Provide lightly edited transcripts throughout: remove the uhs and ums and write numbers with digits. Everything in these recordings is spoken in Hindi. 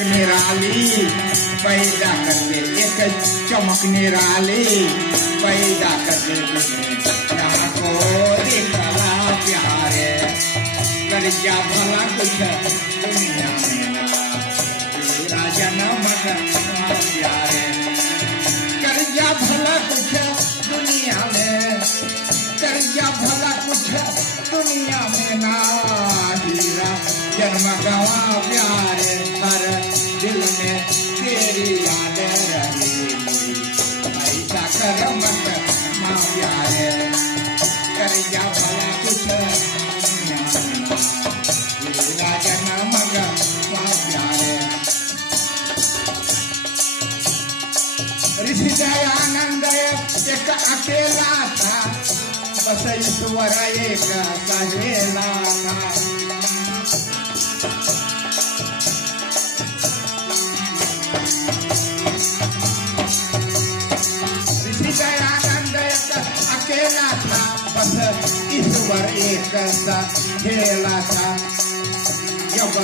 निराली पैदा कर दे, एक चमक निराली पैदा कर दे दुनिया को दिखला प्यारे। कर जा भला कुछ दुनिया में ना तेरा जन्म प्यारे। कर जा भला कुछ दुनिया में, कर जा भला कुछ दुनिया में ना हीरा जन्म गवा प्यारे। हर दिल में तेरी याद रही ऐसा कर मत माँ प्यारे। कर जा भला कुछ दुनिया में ना हीरा जन्म गवा प्यारे। ऋषि दयानंद एक अकेला था, बस ईश्वर एक सहेला था। ऋषि दयानंद एक अकेला था, बस ईश्वर एक सहेला था। जब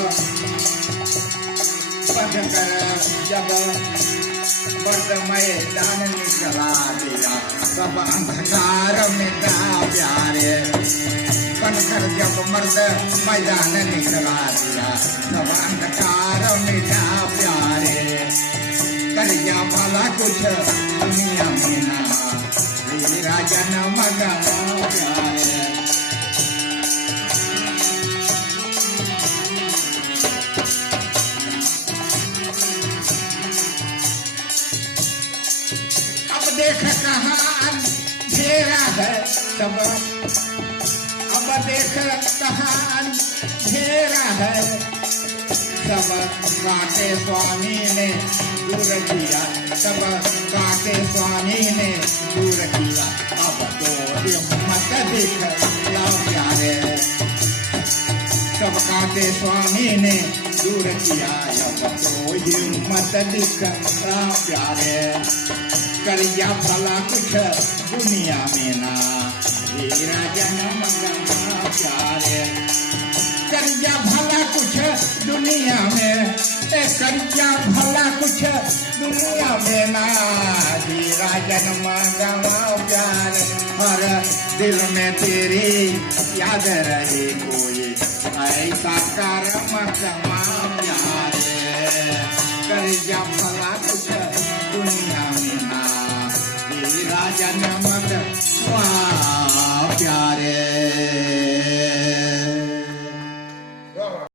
पढ़ कर जब मर्द मैदान निकला दिया, सब अंधकार मिटा प्यारे। बनकर जब मर्द मैदान निकला दिया, सब अंधकार मिटा प्यारे। कर जा भला कुछ दुनिया में ना तेरा जन्म गवा प्यारे। देख कहाँ अंधेरा है सब, अब देख कहाँ अंधेरा है सब। काटे स्वामी ने दूर किया, सब काटे स्वामी ने दूर किया। अब तो हिम्मत दिखला प्यारे। सब काटे स्वामी ने दूर किया, अब तो हिम्मत दिखला प्यारे। कर जा भला कुछ दुनिया में ना तेरा जन्म गवा प्यारे। कर जा भला कुछ दुनिया में, कर जा भला कुछ दुनिया में ना तेरा जन्म गवा प्यारे। हर दिल में तेरी याद रहे कोई ऐसा कर्म कमा प्यारे। कर जा भला कुछ दुनिया में ना तेरा जन्म गवा